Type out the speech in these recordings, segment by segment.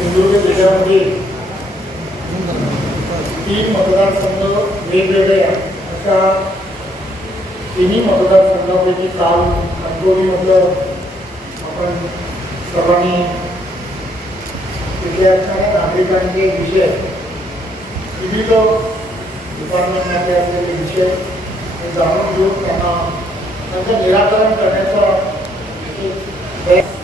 सिंधुदुर्ग जिल्ह्यामध्ये तीन मतदारसंघ वेगवेगळे अशा तिन्ही मतदारसंघापैकी काल कणकवलीमधलं आपण सर्वांनी तिथे असणाऱ्या नागरिकांचे विषय विविध डिपार्टमेंटमध्ये असलेले विषय हे जाणून घेऊन त्यांना त्यांचं निराकरण करण्याचा प्रयत्न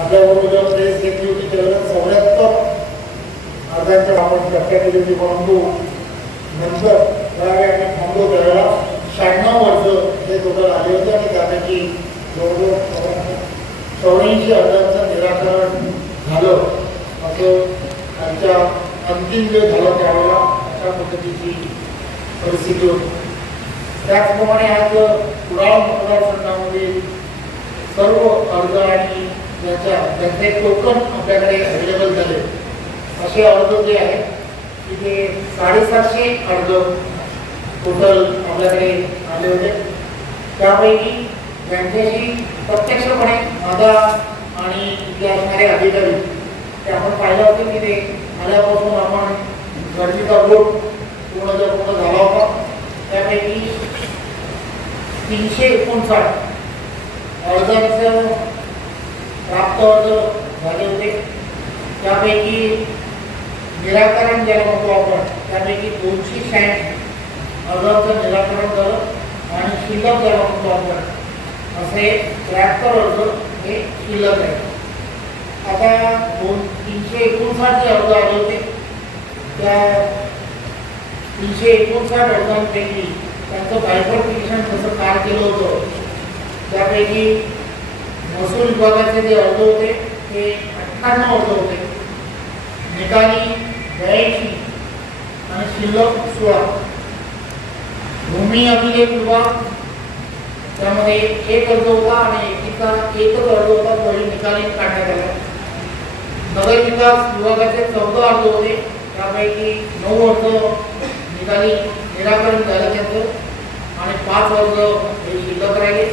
आपल्याबरोबर जेव्हा प्रेस घेतली होती त्यावेळेला चौऱ्याहत्तर अर्जांच्या आपण चर्चा केली होती परंतु नंतर त्यावेळी आम्ही थांबलो त्यावेळेला. शहाण्णव वर्ष हे टोटल आले होते आणि त्यापैकी जवळजवळ चौऱ्याऐंशी अर्जांचं निराकरण झालं. असं त्यांच्या अंतिम वेळ झाला त्यावेळेला अशा पद्धतीची परिस्थिती होती. त्याचप्रमाणे आज कुडाळ मतदारसंघामध्ये सर्व अर्ज आणि त्याचा त्यांचे टोकन आपल्याकडे अवेलेबल झाले. असे अर्ज जे आहेत तिथे साडेसातशे अर्ज टोटल आपल्याकडे आले होते. त्यापैकी त्यांच्याशी प्रत्यक्षपणे माझा आणि इथे असणारे अधिकारी ते आपण पाहिलं होतं की ते आल्यापासून आपण गर्दीचा वोट पूर्ण पूर्ण झाला होता. त्यापैकी तीनशे एकोणसाठ अर्जांचं प्राप्त झाले होते त्यापैकी निराकरण ज्याला म्हणतो आपण त्यापैकी दोनशे शहाऐंशी अर्जांचं निराकरण झालं आणि शिल्लक ज्याला म्हणतो आपण असे त्र्याहत्तर अर्ज हे शिल्लक आहे. आता दोन तीनशे एकोणसाठ जे अर्ज आले होते त्या तीनशे एकोणसाठ अर्जांपैकी त्यांचं बायफर्टिकेशन जसं पार केलं होतं. त्यापैकी महसूल विभागाचे जे अर्ज होते ते अठ्ठ्याण्णव अर्ज होते. निकाली ब्याऐंशी आणि शिल्लक सोळा. भूमी अभिलेख विभाग त्यामध्ये एक अर्ज होता आणि एकीचा एकच अर्ज होता तोही निकाली काढण्यात आला. नगर विकास विभागाचे चौदा अर्ज होते. त्यापैकी नऊ अर्ज निकाली निराकरण झालं त्यांचं आणि पाच अर्ज हे शिल्लक राहिले.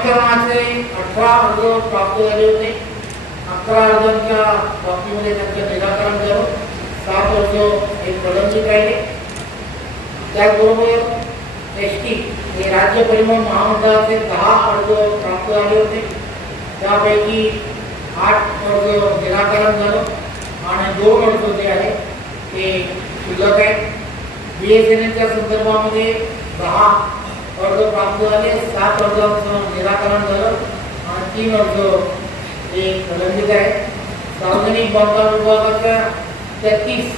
महावितरणाचे अठरा अर्ज प्राप्त झाले होते. अकरा अर्जांच्या बाबतीमध्ये त्यांचं निराकरण झालं. सात अर्ज हे प्रलंबित राहिले. त्याचबरोबर एस टी हे राज्य परिवहन महामंडळाचे दहा अर्ज प्राप्त झाले होते. त्यापैकी आठ अर्ज निराकरण झालं आणि दोन अर्ज जे आहे ते शिल्लक आहेत. बी एस एन एलच्या संदर्भामध्ये दहा अर्ज प्राप्त झाले सात अर्जांचं निराकरण झालं आणि तीन अर्ज हे प्रलंबित आहेत सार्वजनिक बांधकाम विभागाच्या तेहतीस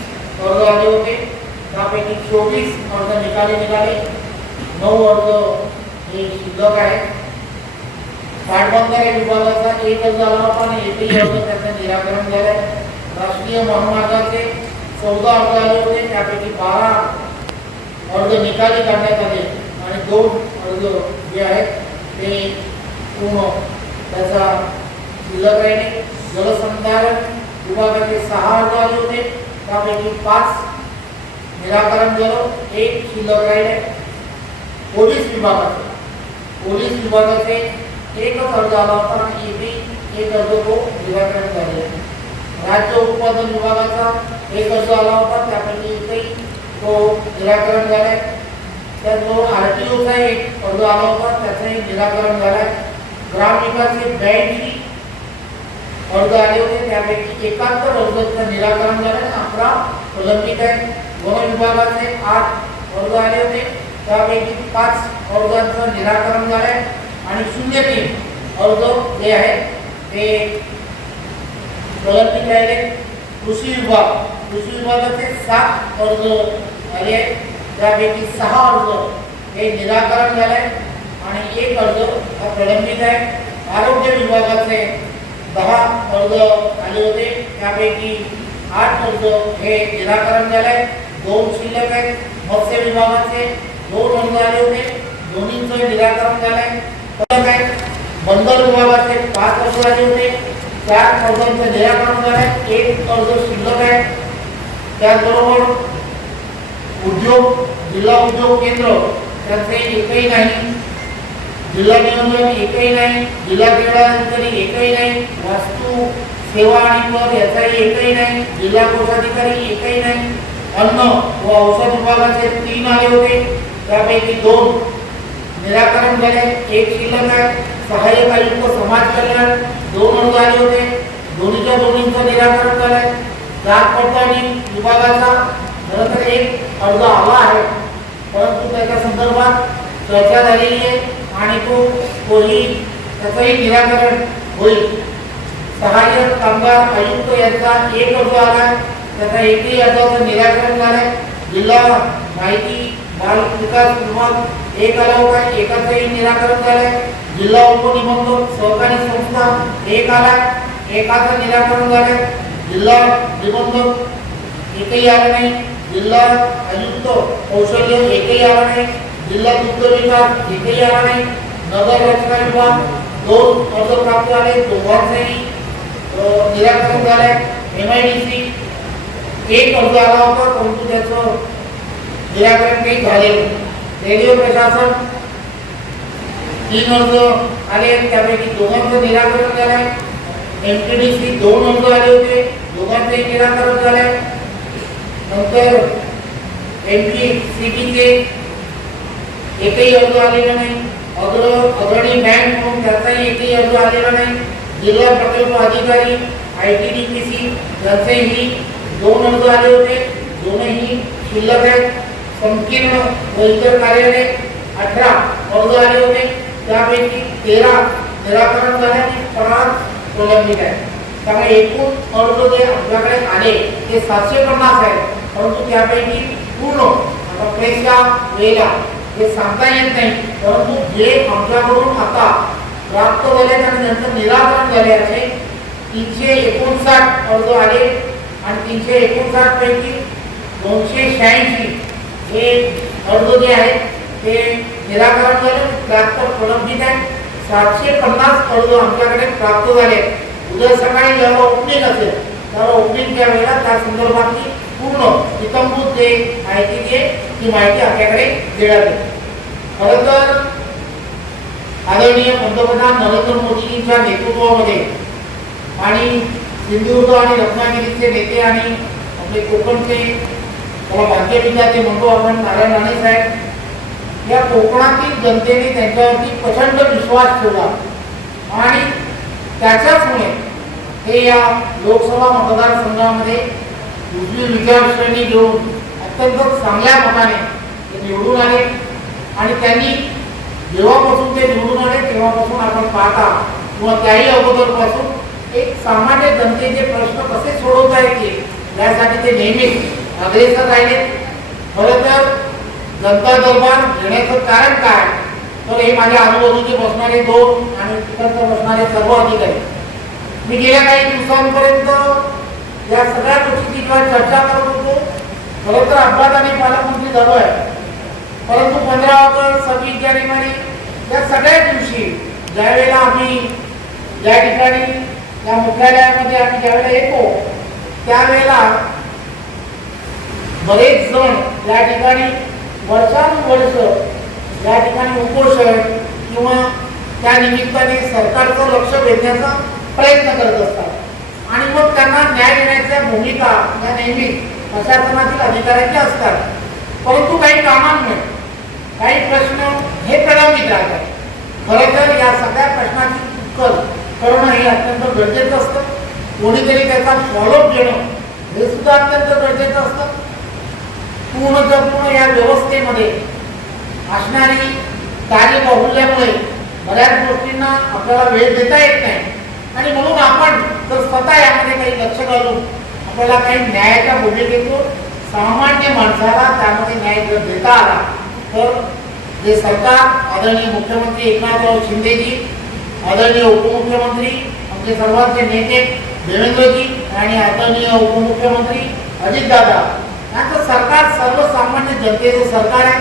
अर्ज आले होते त्यापैकी चोवीस अर्ज निकाली निघाले नऊ अर्ज हे शिल्लक आहेत पाटबंधारे विभागाचा एक अर्ज आला होता आणि एकही अर्ज त्याचं निराकरण झालंय राष्ट्रीय महामार्गाचे चौदा अर्ज आले होते. त्यापैकी बारा अर्ज निकाली काढण्यात आले. दोन अर्ज जे आहेत ते पूर्ण त्याचा शिल्लक राहिले. जलसंधारण विभागाचे सहा अर्ज आले होते. त्यापैकी पाच निराकरण झालं. एक शिल्लक राहिले. पोलीस विभागाचे. पोलीस विभागाचे एकच अर्ज आला होता आणि एकही एक अर्ज तो निराकरण झाले. राज्य उत्पादन विभागाचा एक अर्ज आला होता. त्यापैकी एकही तो निराकरण झाला. तर तो आर टी ओचा एक अर्ज आला होता त्याचंही निराकरण झालंय. ग्रामविकासचे ब्याऐंशी अर्ज आले होते त्यापैकी एकाहत्तर अर्जाचं निराकरण झालं आणि अकरा प्रलंबित आहे वन विभागाचे आठ अर्ज आले होते. त्यापैकी पाच अर्जांचं निराकरण झालंय. आणि शून्य तीन अर्ज जे आहेत ते प्रलंबित राहिले कृषी विभाग कृषी विभागाचे सात अर्ज आले आहेत. त्यापैकी सहा अर्ज़ हे निराकरण झालंय आणि एक अर्ज़ हा प्रलंबित आहे. आरोग्य विभागाचे दहा अर्ज़ आले होते. त्यापैकी आठ अर्ज़ हे निराकरण झालंय दोन शिल्लक आहेत. मत्स्य विभागाचे दोन अर्ज़ आले होते. दोन्हींचं निराकरण झालंय. शिल्लक आहेत. बंदर विभागाचे पाच अर्ज़ आले होते. चार अर्जांचं निराकरण झालंय. एक अर्ज़ शिल्लक आहे. त्याचबरोबर उद्योग जिल्हा उद्योग केंद्र त्यांचे एकही नाही. जिल्हा नियोजन एकही नाही जिल्हा क्रीडाधिकारी एकही नाही वास्तू सेवा आणि कर याचाही एकही नाही जिल्हा कोषाधिकारी एकही नाही. अन्न व औषध विभागाचे तीन आले होते. त्यापैकी दोन निराकरण झाले. एक शिल्लक आहे. सहाय्यक आयुक्त समाज कल्याण दोन अर्ज आले होते. दोन्हीच्या दोन्हींचं निराकरण झालंय. जात पडताळणी विभागाचा खरं तर एक अर्ज आला आहे. परंतु त्याच्या संदर्भात चर्चा झालेली आहे आणि तो तोही त्याचंही निराकरण होईल. सहाय्यक कामगार आयुक्त यांचा एक अर्ज आला त्याचा एकही अर्जाचं निराकरण झालंय. जिल्हा माहिती बाल विकास विभाग एक आला होता एकाचंही निराकरण झालंय. जिल्हा उपनिबंधक सहकारी संस्था एक आला एकाचं निराकरण झालंय. जिल्हा निबंधक एकही आलं नाही. जिल्हा आयुक्त कौशल्य आला नाही जिल्हा दुग्ध विकास एकही आला नगर रचना विभाग दोन अर्ज़ प्राप्त झाले, दोघांचेही निराकरण झालंय एम आय डी सी एक अर्ज़ आला होता, परंतु त्याचं निराकरण काही झालेलं. रेल्वे प्रशासन तीन अर्ज़ आले त्यापैकी दोघांचं निराकरण झालंय. एम टी डी सी दोन अर्ज़ आले होते, दोघांचंही निराकरण झालंय. नंतर एम पी सी टीचे एकही अर्ज आलेला नाही. अग्र अग्रणी बँक म्हणून त्याचाही एकही अर्ज आलेला नाही. जिल्हा प्रकल्प अधिकारी I T D P C यांचेही दोन अर्ज आले होते. दोनही शिल्लक आहेत. संकीर्ण व इतर कार्यालय अठरा अर्ज आले होते. त्यापैकी तेरा निराकरण झाल्याने पन्नास प्रलंबित आहे त्यामुळे एकूण अर्ज जे आपल्याकडे आले ते सातशे पन्नास आहेत. परंतु त्यापैकी पूर्ण आता प्रेसच्या वेळेला हे सांगता येत नाही. परंतु जे आमच्याकडून आता प्राप्त झाले आणि त्यांचं निराकरण झाले असे तीनशे एकोणसाठ अर्ज आले आणि तीनशे एकोणसाठ पैकी दोनशे शहाऐंशी हे अर्ज जे आहेत ते निराकरण झाले. प्राप्त प्रलंबित आहेत सातशे पन्नास अर्ज आमच्याकडे प्राप्त झाले. उद्या सकाळी जेव्हा ओपनिंग असेल तेव्हा ओपनिंगच्या वेळेला त्या संदर्भातली पूर्ण इतंभूत जे माहिती दे ती माहिती आपल्याकडे देण्यात येते खरं तर आदरणीय पंतप्रधान नरेंद्र मोदींच्या नेतृत्वामध्ये आणि सिंधुदुर्ग आणि रत्नागिरीचे नेते आणि आपले कोकणचे त्याला भारतीय विद्यार्थी म्हणतो आपण नारायण राणे साहेब या कोकणातील जनतेने त्यांच्यावरती प्रचंड विश्वास ठेवला. आणि त्याच्याचमुळे हे या लोकसभा मतदारसंघामध्ये उजवी विचारश्रेणी घेऊन अत्यंत चांगल्या मताने ते निवडून आले. आणि त्यांनी जेव्हापासून ते निवडून आले तेव्हापासून आपण पाहता किंवा त्याही अगोदरपासून एक सामान्य जनतेचे प्रश्न कसे सोडवता येतील यासाठी ते नेहमीच अग्रेसर राहिले. खरं तर जनता दरबार घेण्याचं कारण काय? तर हे माझ्या आजूबाजूचे बसणारे दोन आणि तिकडचं बसणारे सर्व अधिकारी. मी गेल्या काही दिवसांपर्यंत या सगळ्या गोष्टी चर्चा करत होतो खरं तर अपघात आणि पालकमंत्री झालो आहे. परंतु पंधरा ऑगस्ट सव्वीस जानेवारी या सगळ्या दिवशी ज्यावेळेला आम्ही या ठिकाणी या मुख्यालयामध्ये आम्ही ज्यावेळेला येतो त्यावेळेला बरेच जण या ठिकाणी वर्षानुवर्ष या ठिकाणी उपोषण किंवा त्या निमित्ताने सरकारचं लक्ष वेधण्याचा प्रयत्न करत असतात. आणि मग त्यांना न्याय देण्याच्या भूमिका या नेहमी प्रशासनातील अधिकाऱ्यांच्या असतात. परंतु काही कामांमुळे काही प्रश्न हे प्रलंबित राहतात खरं तर या सगळ्या प्रश्नाची उत्तर करणं हे अत्यंत गरजेचं असतं. कोणीतरी त्याचा फॉलोअप घेणं हे सुद्धा अत्यंत गरजेचं असतं. पूर्ण पूर्ण या व्यवस्थेमध्ये असणारी कार्यबाहुल्यामुळे बऱ्याच गोष्टींना आपल्याला वेळ देता येत नाही. आणि म्हणून आपण जर स्वतः यामध्ये काही लक्ष घालून आपल्याला काही न्यायाच्या भूमिकेतून सामान्य माणसाला त्यामध्ये न्याय जर देता आला तर जे सरकार आदरणीय मुख्यमंत्री एकनाथराव शिंदेजी आदरणीय उपमुख्यमंत्री आमचे सर्वांचे नेते देवेंद्रजी आणि आदरणीय उपमुख्यमंत्री अजितदादा यांचं सरकार सर्वसामान्य जनतेचं सरकार आहे.